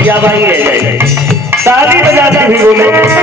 घटिया भाई है ताली बजाते भी बोले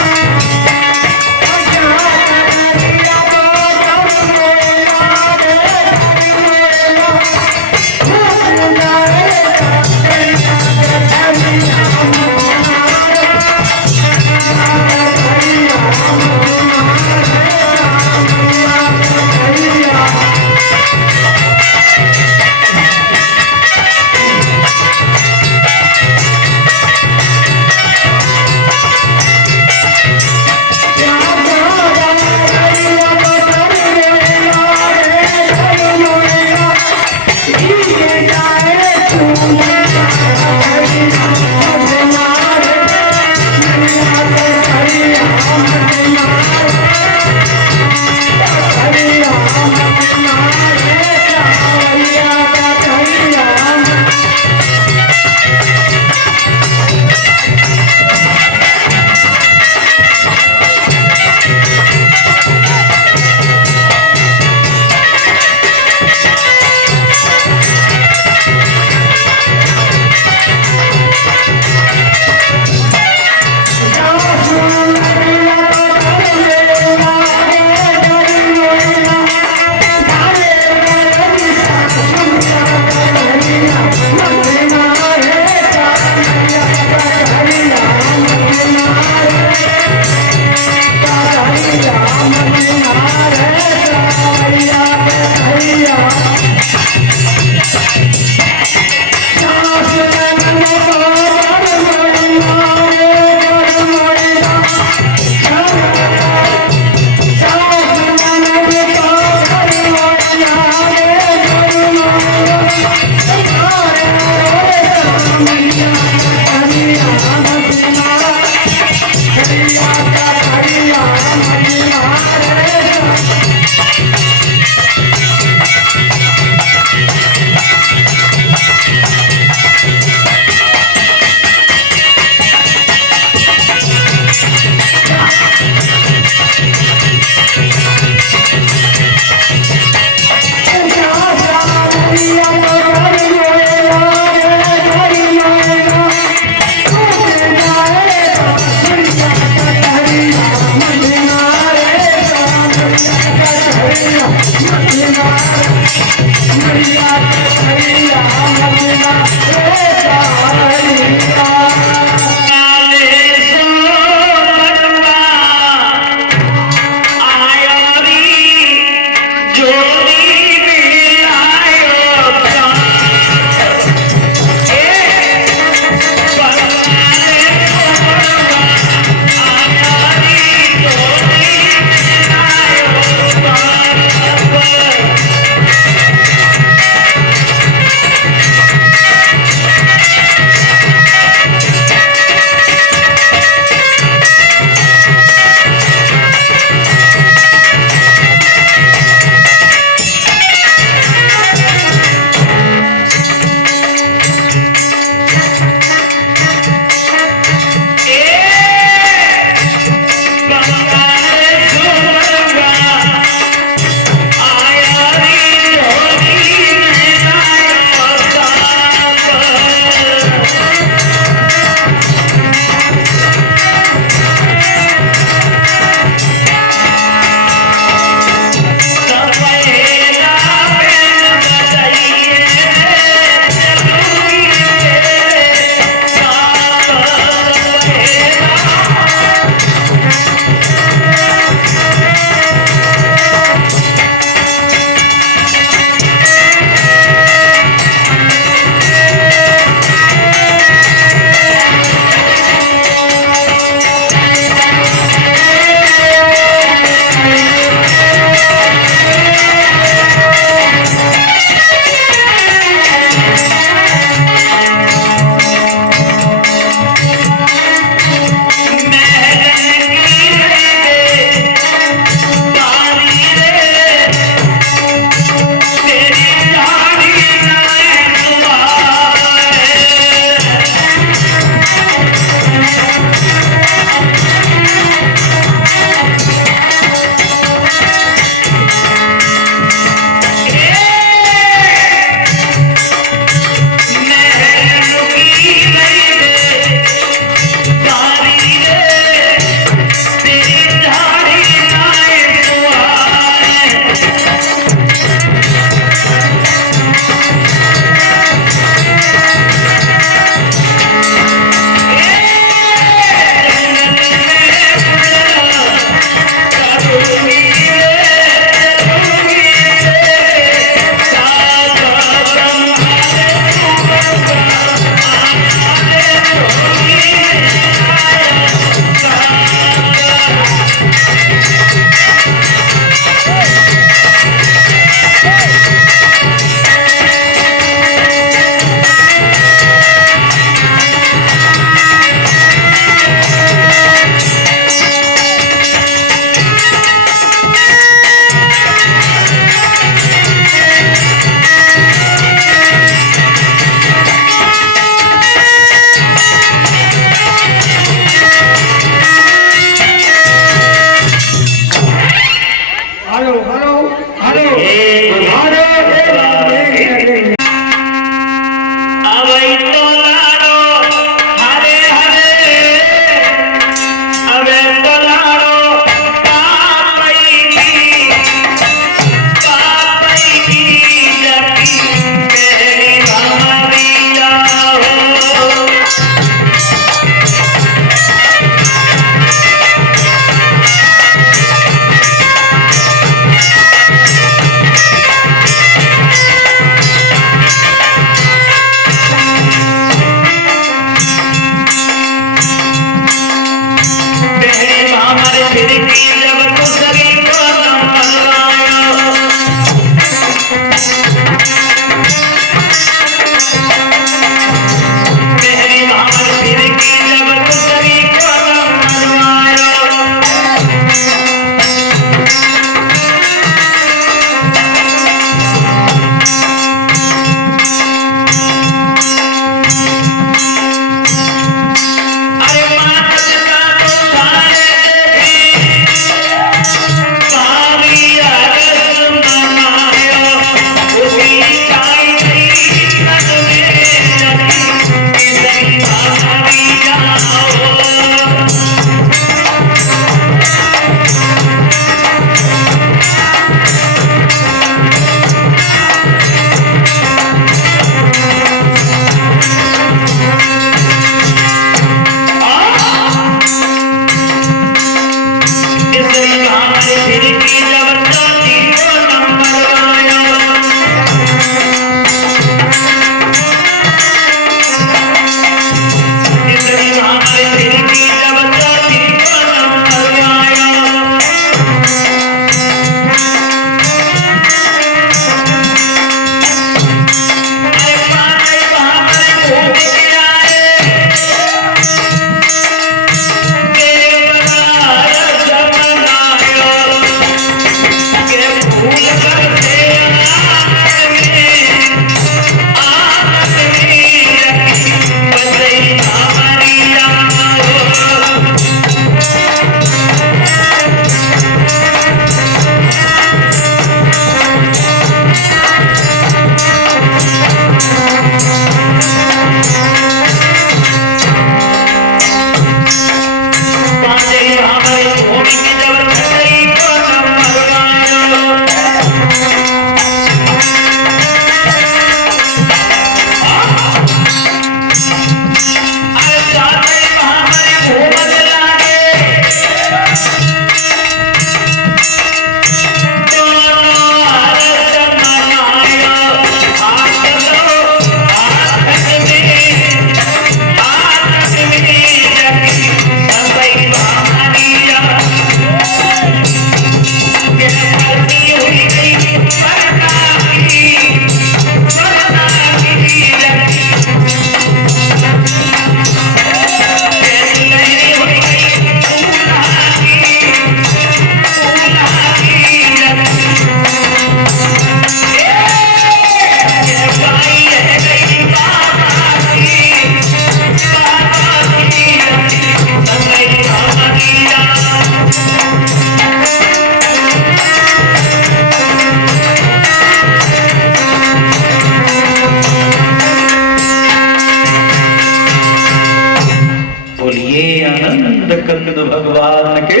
कंद भगवान के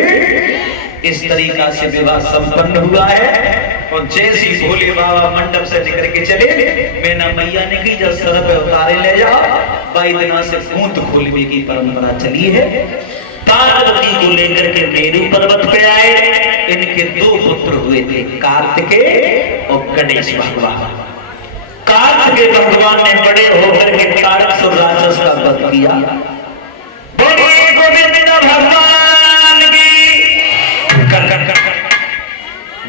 इस तरीका से विवाह संपन्न हुआ है। और जैसे ही भोले बाबा मंडप से निकल के चले, मैना मैया ने की जब सर पे उतारे ले जाओ, 22 दिनों से खूंत खोलने की परंपरा चली है। पार्वती को लेकर के मेरू पर्वत पे आए। इनके 2 पुत्र हुए थे, कार्तिकेय और गणेश भगवान। कार्तिकेय भगवान ने बड़े होकर के तारकासुर राक्षस का वध किया। भगवान की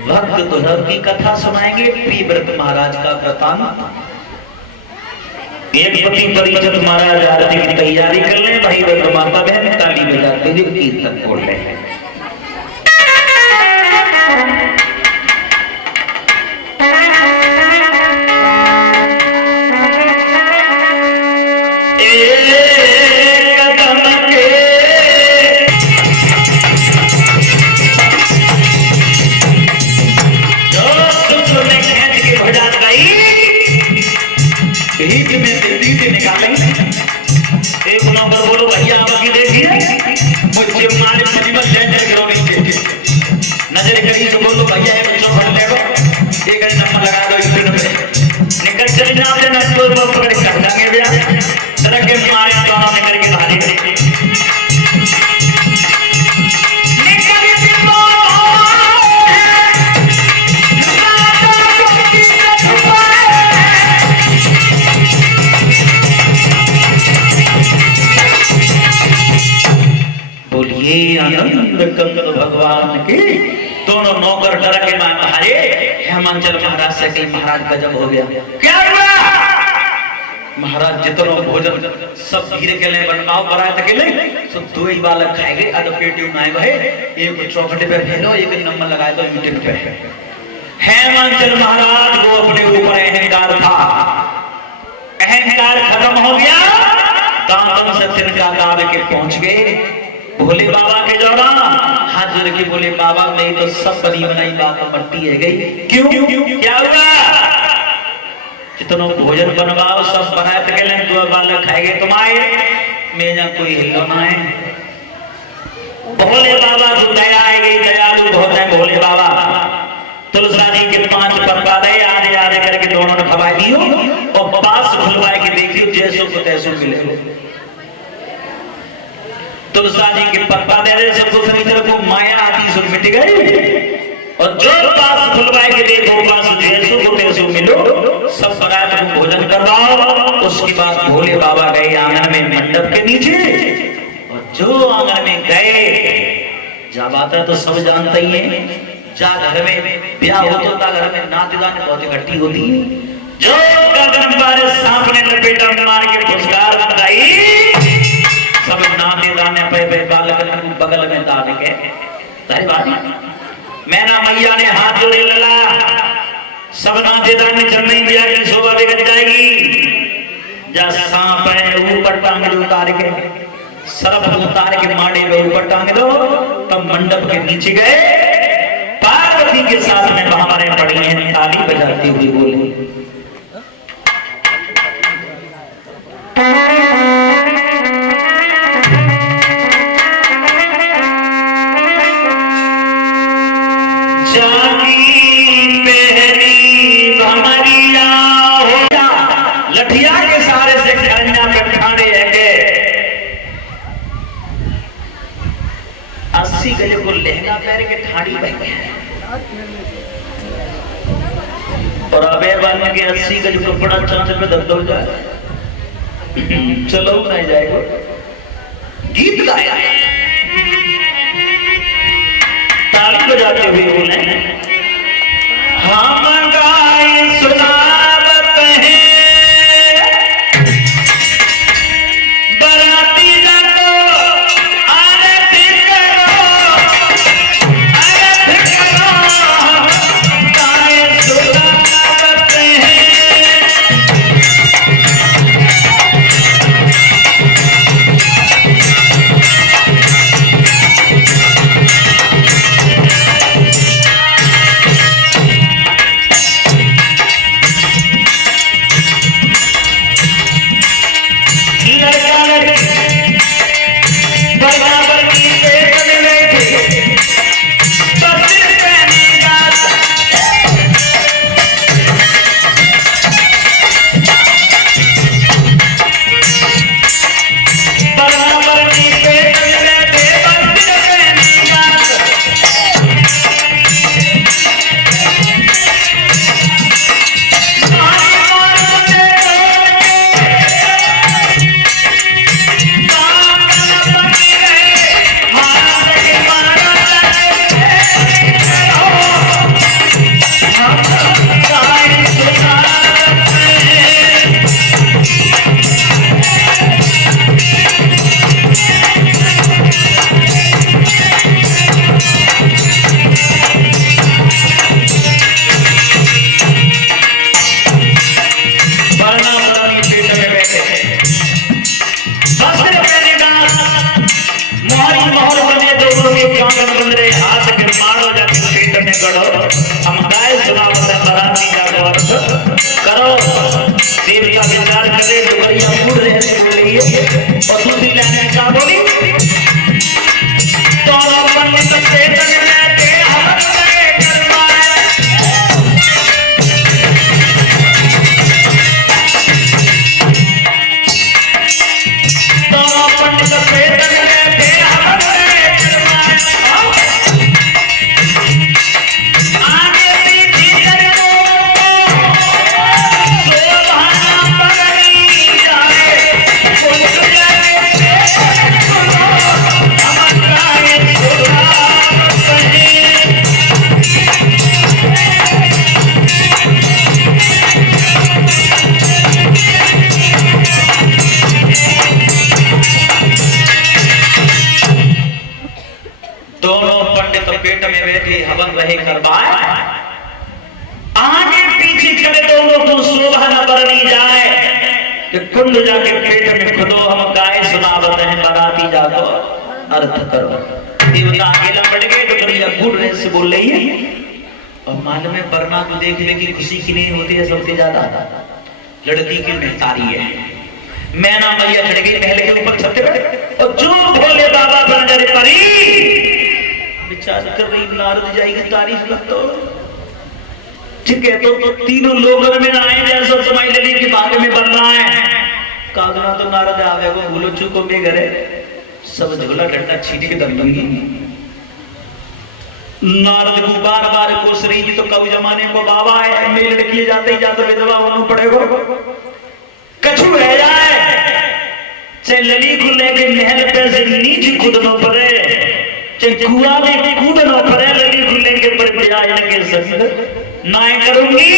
भक्त दुल्हन की कथा सुनाएंगे। प्रियव्रत महाराज का वृतांत। एक पति परिजन महाराज आरती की तैयारी कर ले, भाई बहन माता बहन ताली बजाते हुए कीर्तन बोल रहे हैं। बीच में से निकाले एक नंबर बोलो भैया आपकी देखिए मुझे मारे मुझे लेटर करो नीचे नजर करी तो बोलो भैया ये बच्चों फट ले एक नंबर लगा दो स्क्रीन पे निकल चले जाओ जन तो पकड़ कर लागे भैया सड़क के मारे दोनों निकल के भागे बोलिए आनंद कंद भगवान की दोनों नौकर डर के हरे हेमांचल महाराज से कहीं महाराज गजब हो गया क्या हुआ महाराज जितनो भोजन सब धीरे के लिए बनवाओ बरात के लिए सब दो ही बालक खाएंगे अद पेटी उनाए भाई एक चौखटे पे फेलो एक नंबर लगाए तो मीटिंग पे हेमांचल महाराज को अपने ऊपर अहंकार था अहंकार खत्म हो गया दांतों से तिनका दाब के पहुंच गए भोले बाबा के जौरा हाथ जोड़ के बोले बाबा नहीं तो सब बनी बनाई बात मट्टी है गई क्यों क्या हुआ जितनो भोजन बनवाओ सब बनाए के लिए दो बालक खाएंगे तुम आए मेरा कोई हिलो ना है भोले बाबा को दया आएगी दयालु बहुत है भोले बाबा तुलसा जी के 5 पत्ता दे आधे आधे करके दोनों ने खवा दियो और पास खुलवाए के देखियो जैसो को तैसो मिले तुलसा जी के पत्ता दे रहे सबको सभी तरफ को माया आती सुन मिट गई और जो पास खुलवाए के देखो पास जैसो को तैसो मिलो सब बरात को भोजन करवाओ उसके बाद भोले बाबा गए आंगन में मंडप के नीचे और जो आंगन में गए जब आता तो सब जानते ही है जा घर में ब्याह हो तो घर में नातेदान बहुत इकट्ठी होती है जो गगन पर सांप ने लपेटा मार के पुरस्कार लगाई सब नातेदान पे बालक बगल में दान के तारी बात मैना मैया ने हाथ जोड़े लला सब नातेदान ने चन्नई दिया की शोभा बिगड़ जाएगी जा सांप है ऊपर टांग दो उतार के सर्प उतार के माड़े में ऊपर टांग दो तब मंडप के नीचे गए पार्वती के साथ में हमारे पड़ी हैं ताली बजाती हुई बोली लठिया के सारे से खरंजा पे ठाणे है के 80 गज को लहंगा पहन के ठाड़ी बन गया और अबे बन के 80 गज कपड़ा चांद पे दब दो जाए चलो नहीं जाएगा गीत गाया ताली बजाते हुए बोले हम गाए सुनावत हैं बराती जातो आरती करो गाए सुनावत हैं करो देव का विचार करे तो बढ़िया मूड रहने के लिए और दूसरी लाइन में क्या बोली, दोनों पंडित पेट में थे हवन गए करवाए, दोनों पंडित पेट में थे हवन गए करवाए, आगे पीछे करो शोभा बदली जाए, कुंड जाए दोनों पंडित पेट में बैठे हवन रहे करवाए, आगे पीछे चले दोनों को शोभा न बरनी जाए, कि कुंड जाके पेट में खुदो हम गाय सुनावत हैं बराती जाको अर्थ करो। देवता अकेला पड़ गए तो करिया गुड़ रहे से बोल रही है, और मालूम है वरना तो देखने की खुशी की नहीं होती है सबसे ज्यादा लड़की की मेहतारी है। मैना मैया चढ़ गई महल के ऊपर छत पे, और जो भोले बाबा बन गए परी विचार कर रही, नारद जाएगी तारीफ कर तो ठीक है, तो तीनों लोगों में ना आए जैसा समाई लेने के बाद में बनना है, कागना तो नारद आ गए, वो भूलो चूको में घरे सब झोला डंडा छीने के दम लगी। नारद को बार बार कोस रही थी, तो कब जमाने को बाबा है मेल किए जाते ही जाते विधवा होना पड़ेगा, कछु रह जाए चाहे लली को लेके महल पे से नीचे कूदना पड़े, चाहे कुआं में कूदना पड़े, लली को लेके पर जाए के संग नाय करूंगी।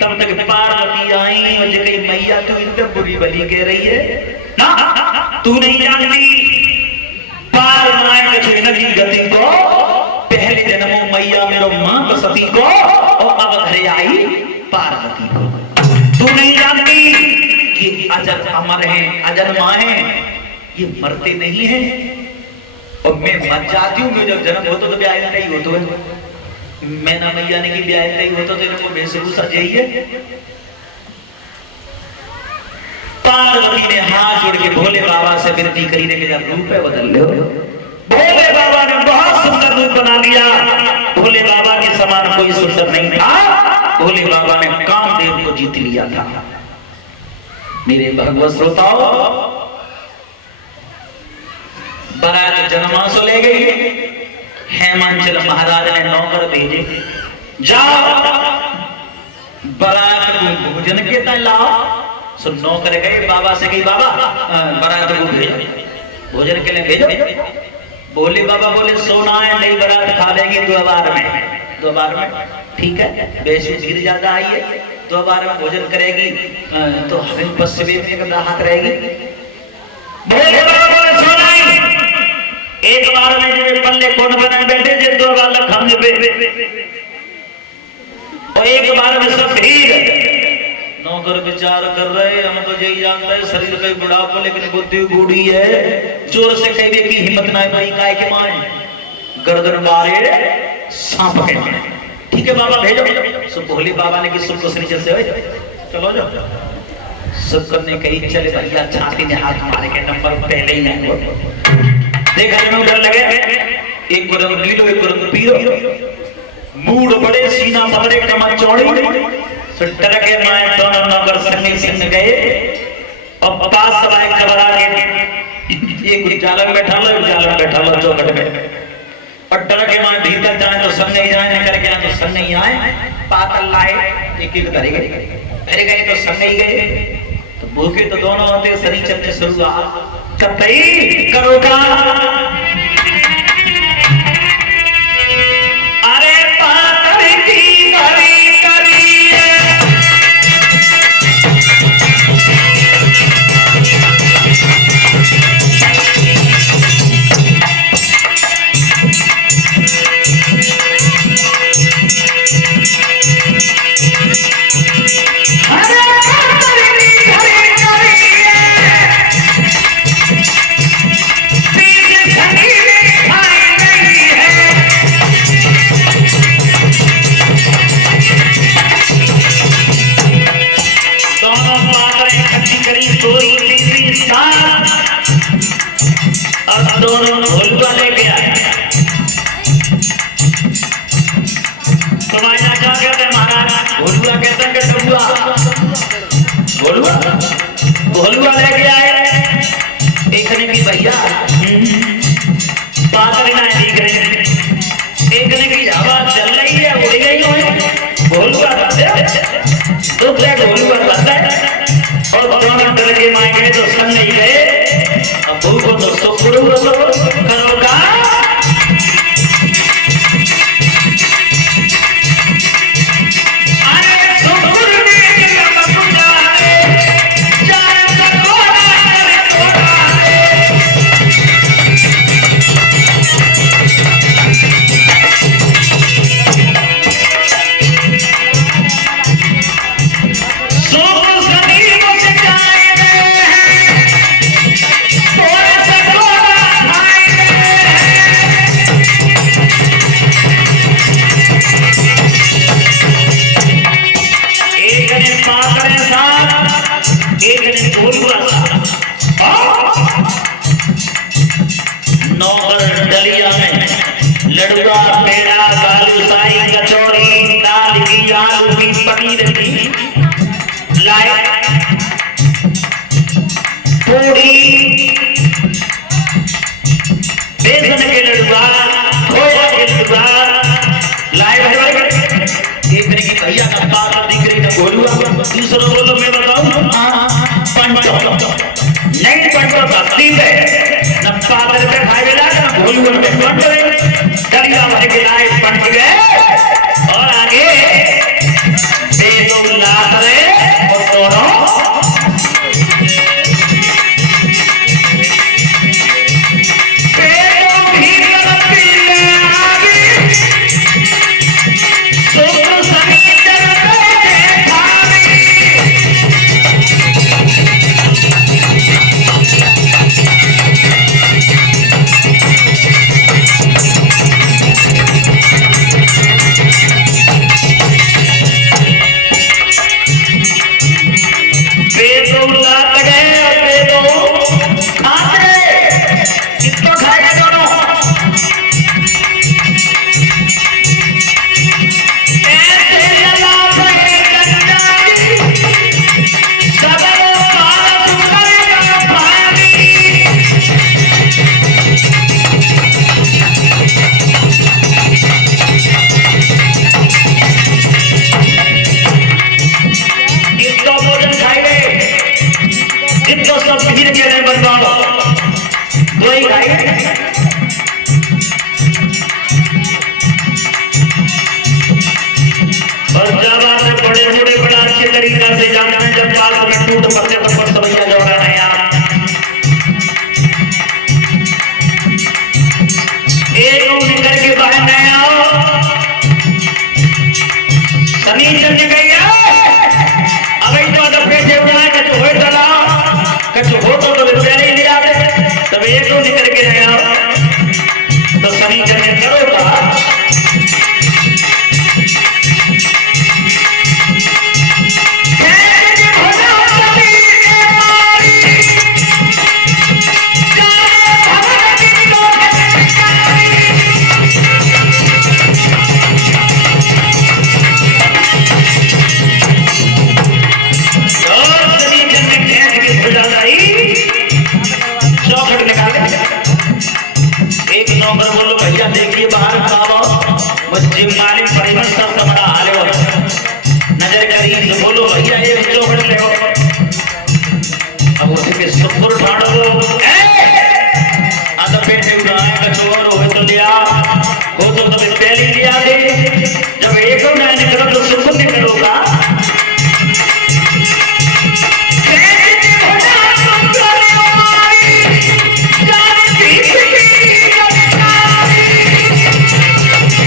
तब तक पार्वती आई और जगह मैया तू इनके बुरी भली कह रही है ना, तू नहीं जानती पार नाय कछु नदी गति को, पहले जन्मों मैया मेरो मां सती को, और अब घरे आई पार्वती को। तू नहीं जानती कि अजर अमर हैं, अजन्मा हैं, ये मरते नहीं हैं, और मैं मर जाती हूँ, मैं जब जन्म होता तो ब्याह नहीं होता है, मैना मैया ने की ब्याह नहीं होता तो इनको बेसरूसा जाइए। पार्वती ने हाथ जोड़ के भोले बाबा से विनती करी ने कि रूप है बदल लो। भोले बाबा ने बहुत सुंदर रूप बना लिया, भोले बाबा के समान कोई सुंदर नहीं था, भोले बाबा ने कामदेव को जीत लिया था। मेरे भगवत श्रोताओं, बारात जन्मासो ले गई, हेमांचल महाराज ने नौकर भेजे, जाओ बारात को भोजन के तय लाओ। सो नौकर गए बाबा से, गई बाबा बारात को भेजो, भोजन के लिए भेजो। बोले बाबा बोले सोना है नहीं, बारात खा लेगी दोबार में ठीक है, वैसे भीड़ ज्यादा आई है, दोबार में भोजन करेगी तो हमें पश्चिमी में राहत रहेगी। बोले बाबा बोले सोना एक बार में जो पल्ले कौन बनाए बैठे जे दो बार लखम पे, और एक बार में सब भीड़। नौकर विचार कर रहे, हम तो यही जानते हैं शरीर पे बुढ़ापा लेकिन बुद्धि बूढ़ी है, जोर से कहने की हिम्मत ना भाई, काय के माए गर्दन मारे सांप के माए। ठीक है बाबा भेजो। सो भोले बाबा ने कि सुख नीचे से चलो जाओ, सब करने कही चले भैया, छाती में हाथ मारे के नंबर पहले ही नहीं देखा जब उधर लगे, एक को रंग लीलो एक को रंग पीरो, मूड बड़े सीना पकड़े कमर चौड़ी, डर के माए दोनों नौकर संगे संग गए, और पास सवाए खबरा के एक उजाला में बैठा लो चौखट में, और डर के माए भीतर जाए तो संग नहीं जाए, न करके तो संग नहीं आए, पातल लाए एक एक धरे गए तो संग ही गए, तो भूखे तो दोनों होते, शरीर चलने शुरू कतई करो का अरे पातर की घड़ी करिए, दोनों पात्र इकट्ठी करी, 2 3 4 अब दोनों भोलुआ लेके आए। तुम्हारे यहाँ क्या कहते हैं महाराज? भोलुआ कहते हैं कि टबुआ? भोलुआ भोलुआ लेके आए। एक ने की भैया पागल ना दिख रहे, एक ने की हवा चल रही है उड़ गई हो भोलुआ दूसरे भोलुआ बंदा और दोनों डर के माए गए तो सन नहीं गए। अब को तो सुपुर करोगा और आगे अब उसके सुपुर ठाड़ो